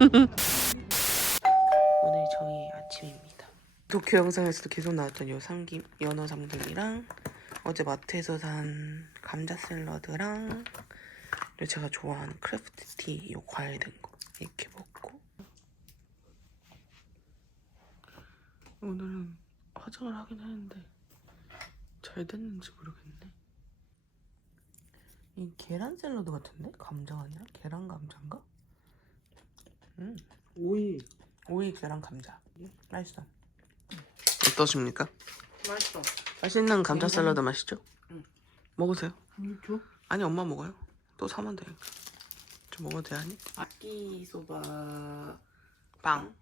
오늘 저희 아침입니다. 도쿄 영상에서도 계속 나왔던 요 삼김 연어 장들이랑 어제 마트에서 산 감자 샐러드랑 제가 좋아하는 크래프트 티, 요 과일 든거 이렇게 먹고 오늘은 화장을 하긴 했는데 잘 됐는지 모르겠네. 이 계란 샐러드 같은데? 감자가 아니라 계란 감자인가? 음, 오이 오이 계란 감자. 맛있어. 어떠십니까? 맛있어. 맛있는 감자 샐러드 맛이죠? 응. 먹으세요. 음, 줘? 아니 엄마 먹어요. 또 사면 되니까. 좀 먹어도 돼 아니? 아끼 소바 빵.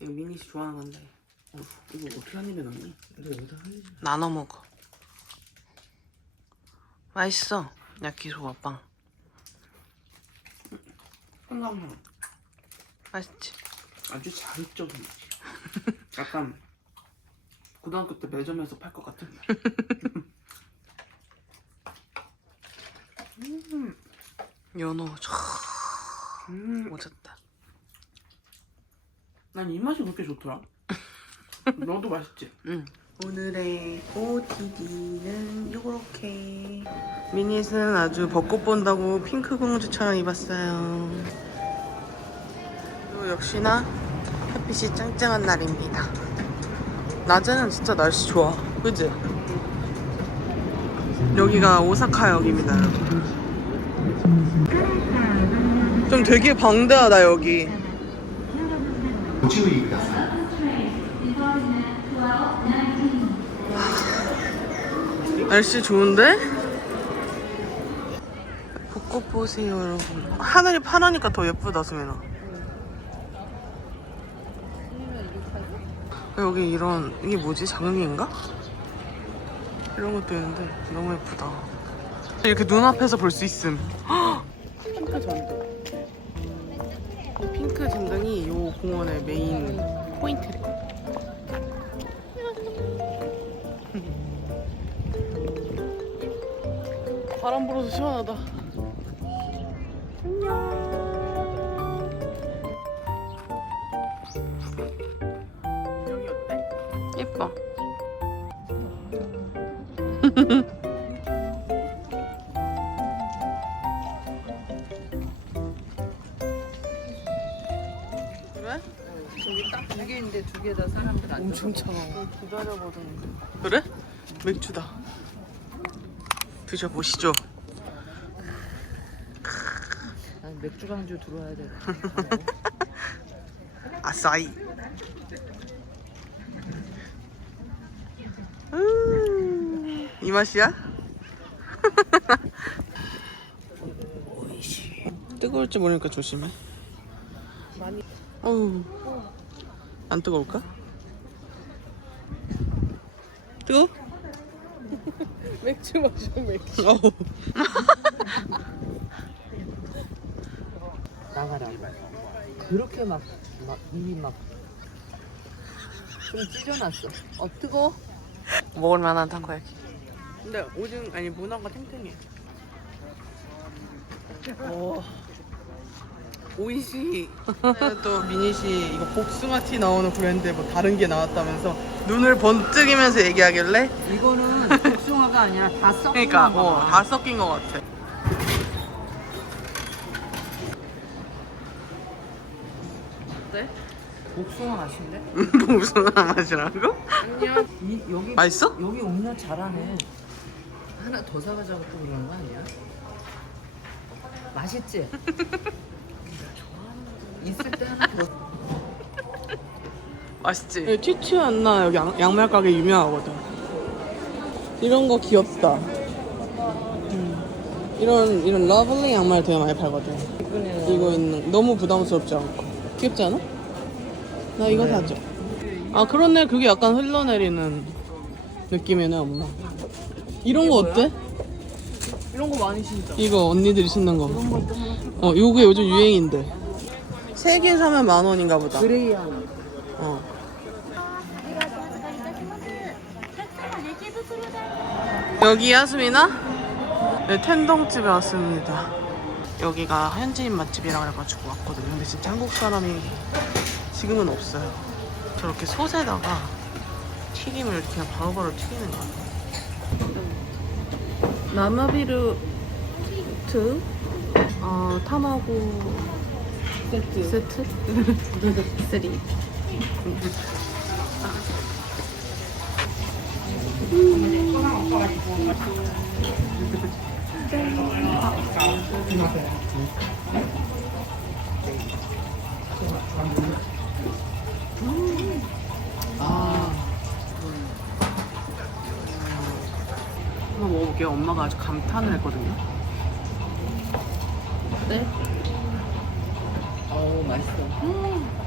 이거 미니 씨 좋아하는 건데 어, 이거 어떻게 한 입에 넣니? 이거 여기다 한 입에. 나눠 먹어. 맛있어. 야끼 소바 빵. 생각나. 맛있지? 아주 자극적인 맛이야. 약간 고등학교 때 매점에서 팔 것 같은 맛. 음, 연어 촤 음. 오졌다. 난 이 맛이 그렇게 좋더라. 너도 맛있지? 응. 오늘의 OOTD는 요렇게 미닛은 아주 벚꽃 본다고 핑크 공주처럼 입었어요 오늘도 역시나 햇빛이 쨍쨍한 날입니다. 낮에는 진짜 날씨 좋아. 그지? 여기가 오사카역입니다, 여러분. 좀 되게 방대하다, 여기. 날씨 좋은데? 벚꽃 보세요, 여러분. 하늘이 파나니까 더 예쁘다, 수민아. 여기 이런 이게 뭐지 장미인가? 이런 것도 있는데 너무 예쁘다 이렇게 눈앞에서 볼 수 있음 핑크 전등 이 핑크 전등이 이 공원의 메인 포인트래 바람 불어서 시원하다. 안녕. 그래? 저기 딱두 개인데 두 개 다 사람들 안 엄청 차가워. 기다려보던데. 그래? 맥주다. 드셔보시죠. 난 맥주가 한줄 들어와야 돼. 아싸이. 음, 이 맛이야? 뜨거울지 모르니까 조심해. 많이. 어우, 안 뜨거울까? 뜨거? 맥주 마셔 맥주. 어우. 나가라. 그렇게 막, 막 입이 막. 좀 찢어놨어. 어 뜨거? 먹을 만한 탄 거야지. 근데 오징 아니 문어가 탱탱해. 오. 오이시. 또 미니시 이거 복숭아 티 나오는 브랜드에 뭐 다른 게 나왔다면서 눈을 번뜩이면서 얘기하길래 이거는 복숭아가 아니라 다 썩은 그러니까 어, 봐. 다 섞인 것 같아. 어때? 복숭아 맛인데? 복숭아 맛이라고? 아니야. 이, 여기 맛있어? 여기 음료 잘하네. 하나 더 사가자고 또 그러는 거 아니야? 맛있지? 있을 때 하나 더. 맛있지? 여기 티츠 안나 여기 양, 양말 가게 유명하거든. 이런 거 귀엽다. 음. 이런 이런 러블리 양말 되게 많이 팔거든. 이거 있는 너무 부담스럽지 않고 귀엽지 않아? 나 이거 네. 사줘. 아 그렇네 그게 약간 흘러내리는 느낌이네 엄마. 이런 거 어때? 이런 거 많이 신죠. 이거 언니들이 신는 거. 어 요게 요즘 유행인데. 세 개 사면 만 원인가 보다. 그레이 하나. 어. 여기야 수민아? 네 텐동집에 왔습니다. 여기가 현지인 맛집이라 그래가지고 왔거든요. 근데 진짜 한국 사람이 지금은 없어요. 저렇게 솥에다가 튀김을 이렇게 그냥 바로바로 튀기는 거예요. 나마비르 트? 어, 타마고 세트. 세트? 쓰리. 한번 엄마가 아주 감탄을 했거든요. 네? 어우 맛있어.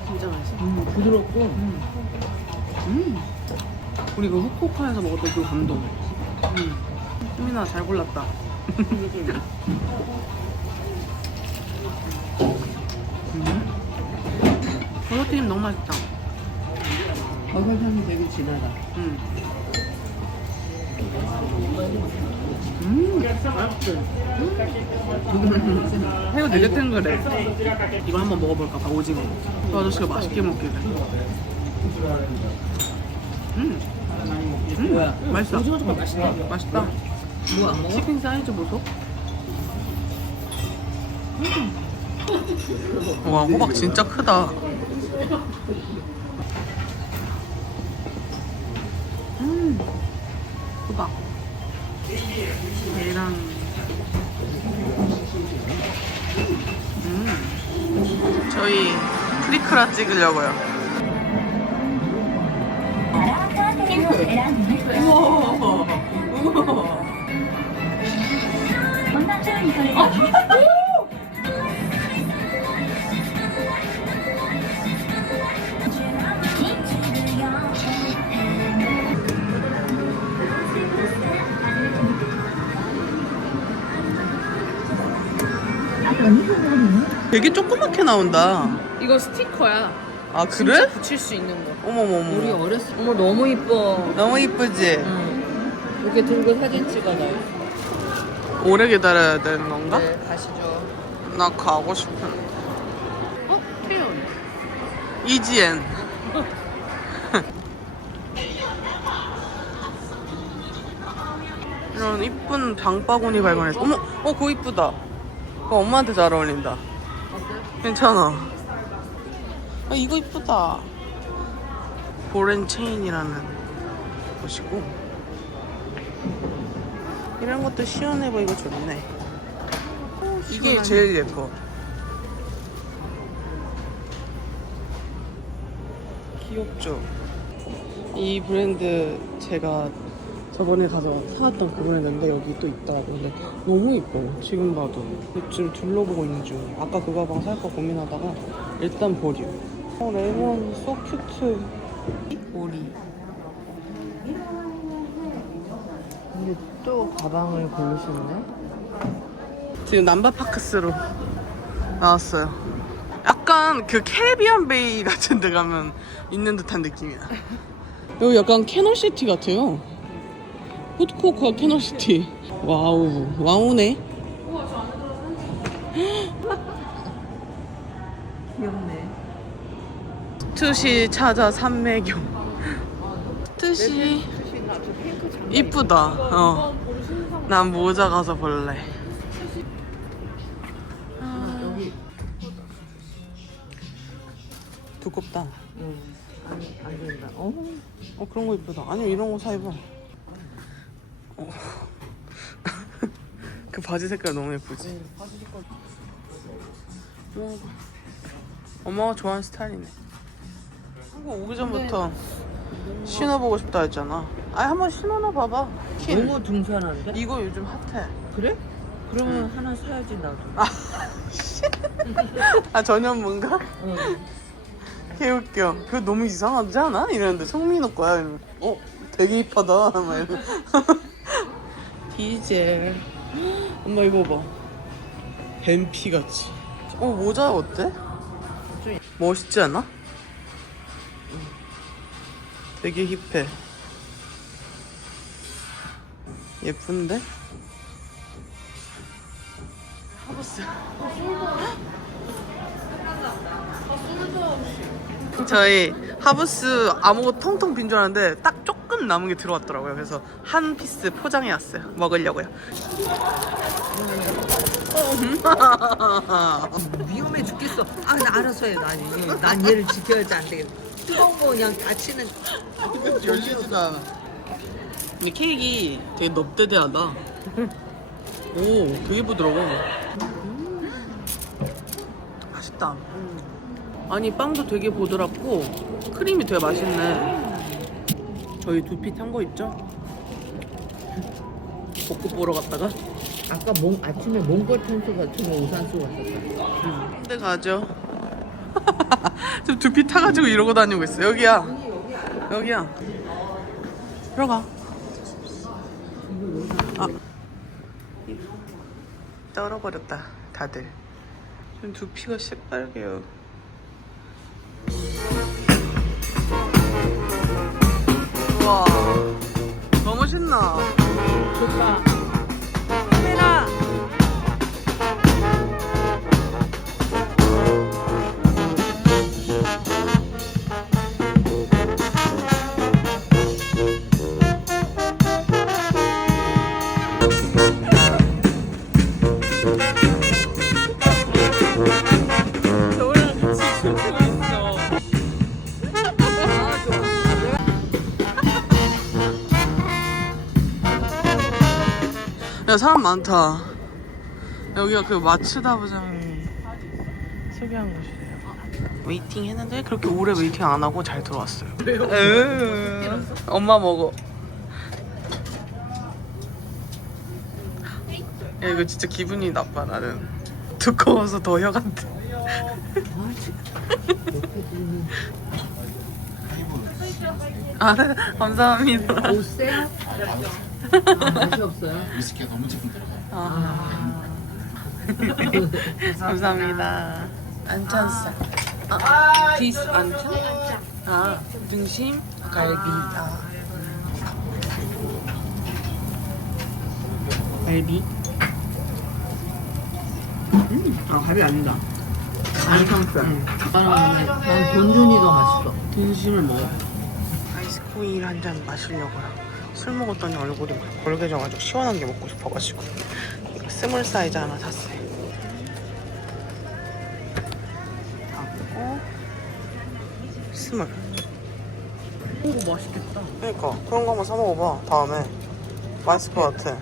진짜 맛있어. 음, 부드럽고. 음. 우리 그 후쿠오카에서 먹었던 그 감동. 음. 수민아 잘 골랐다. 음. 버섯튀김 너무 맛있다. 버섯향이 되게 진하다. 음. 음. 새우 되게 탱글해. 이거 한번 먹어볼까 봐 오징어. 저 아저씨가 맛있게 먹길래. 음. 음. 뭐야? 맛있어. 오징어 정말 맛있다. 맛있다. 뭐안 먹어? 치킨 사이즈 보소. 와 호박 진짜 크다. 음. 계란. 음. 저희 프리크라 찍으려고요. 되게 조그맣게 나온다. 이거 스티커야. 아 진짜 그래? 붙일 수 있는 거. 어머머머. 우리 어렸을 때. 어머 너무 이뻐. 너무 이쁘지? 응. 이렇게 들고 사진 찍어놔요. 오래 기다려야 되는 건가? 네, 가시죠. 나 가고 싶은. 어? 태연. 이지엔. 이런 이쁜 장바구니 발견했어. 어머, 어, 그거 이쁘다. 그거 엄마한테 잘 어울린다. 괜찮아. 아, 이거 이쁘다. 보렌 체인이라는 곳이고. 이런 것도 시원해 보이고 좋네. 이게 제일 예뻐. 귀엽죠? 이 브랜드 제가 저번에 가서 사왔던 그 브랜드인데 여기 또 있더라고요. 근데 너무 이뻐요. 지금 봐도. 지금 둘러보고 있는 중이에요. 아까 그 가방 살까 고민하다가 일단 보류. 어, 레몬 소 큐트. 오리. 근데 또 가방을 고르셨네? 지금 남바파크스로 나왔어요. 약간 그 캐리비안 베이 같은 데 가면 있는 듯한 느낌이야. 여기 약간 캐널시티 같아요. 푸드코크와 캐널시티. 와우, 와우네. 귀엽네. 투시 찾아 삼매경. 투시 이쁘다. 어. 난 모자 가서 볼래. 두껍다. 응. 아니 안 된다. 어? 어 그런 거 이쁘다. 아니면 이런 거 사 입어. 어. 그 바지 색깔 너무 예쁘지. 어. 엄마가 좋아하는 스타일이네. 한국 오기 전부터 신어보고 싶다 했잖아. 아니 한번 신어나 봐봐. 킨. 너무 등산한데? 이거 요즘 핫해. 그래? 그러면 하나 사야지 나도. 아 전현무인가? 응. 개웃겨. 그거 너무 이상하지 않아? 이랬는데 성민호 거야. 이러면, 어 되게 힙하다. 막 이러고. 디젤. 엄마 이거 봐. 뱀피 같이. 어 모자 어때? 좀 멋있지 않아? 되게 힙해. 예쁜데? 하부스. 저희 하부스 아무것도 텅텅 빈 줄 알았는데 딱 조금 남은 게 들어왔더라고요. 그래서 한 피스 포장해 왔어요. 먹으려고요. 위험해 죽겠어. 아, 나 알아서 해. 난, 이거- 난 얘를 지켜야지 안 되겠어. 뜨거운 거 그냥 다치는. 열리지도 않아. 이 케이크 되게 넙대대하다. 오, 되게 부드러워. 음. 맛있다. 아니 빵도 되게 부드럽고 크림이 되게 맛있네. 저희 두피 탄 거 있죠? 벚꽃 보러 갔다가 아까 몸, 아침에 몽골 탄소 같은 거 우산소 같았어. 근데 가죠. 지금 두피 타가지고 이러고 다니고 있어. 여기야. 여기야. 들어가. 아. 떨어버렸다. 다들. 지금 두피가 새빨개요. 우와. 너무 신나. 좋다. 야 사람 많다. 여기가 그 마츠다 부장이 소개한 곳이래요. 웨이팅 했는데 그렇게 오래 웨이팅 안 하고 잘 들어왔어요. 왜요? 엄마 먹어. 야 이거 진짜 기분이 나빠 나는. 두꺼워서 더혀 같아. 아 감사합니다. 아, 맛이 없어요. 위스키가 너무 짙은 들어가요. 아. 감사합니다. 안천살. 아, 디스 안천? 아, 등심, 갈비. 아. 갈비. 아 밥이 아니다. 안성살. 난 돈준이 더 맛있어. 등심을 먹어. 아이스코일 한잔 마시려고요. 술 먹었더니 얼굴이 막 벌개져가지고 시원한 게 먹고 싶어가지고 이거 스몰 사이즈 하나 샀어요. 하고 스몰. 오 맛있겠다. 그러니까 그런 거 한번 사 먹어봐 다음에 맛있을 것 같아.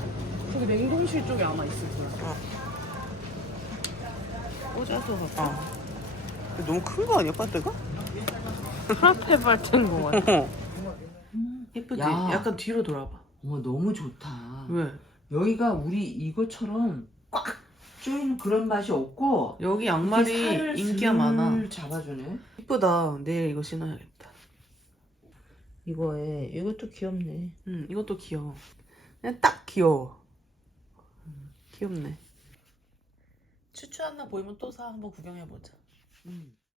저기 냉동실 쪽에 아마 있을 거야. 꽂아서 갖다. 너무 큰 거 아니야 빠뜨가? 프라페 같은 거 같아. 예쁘지? 야. 약간 뒤로 돌아봐. 어머, 너무 좋다. 왜? 여기가 우리 이것처럼 꽉 조이는 그런 맛이 없고 여기 이렇게 양말이 살을 인기가 슬 많아. 잡아주네. 예쁘다. 내일 이거 신어야겠다. 이거에 이것도 귀엽네. 응, 이것도 귀여워. 그냥 딱 귀여워. 귀엽네. 추추 하나 보이면 또 사. 한번 구경해보자. 음.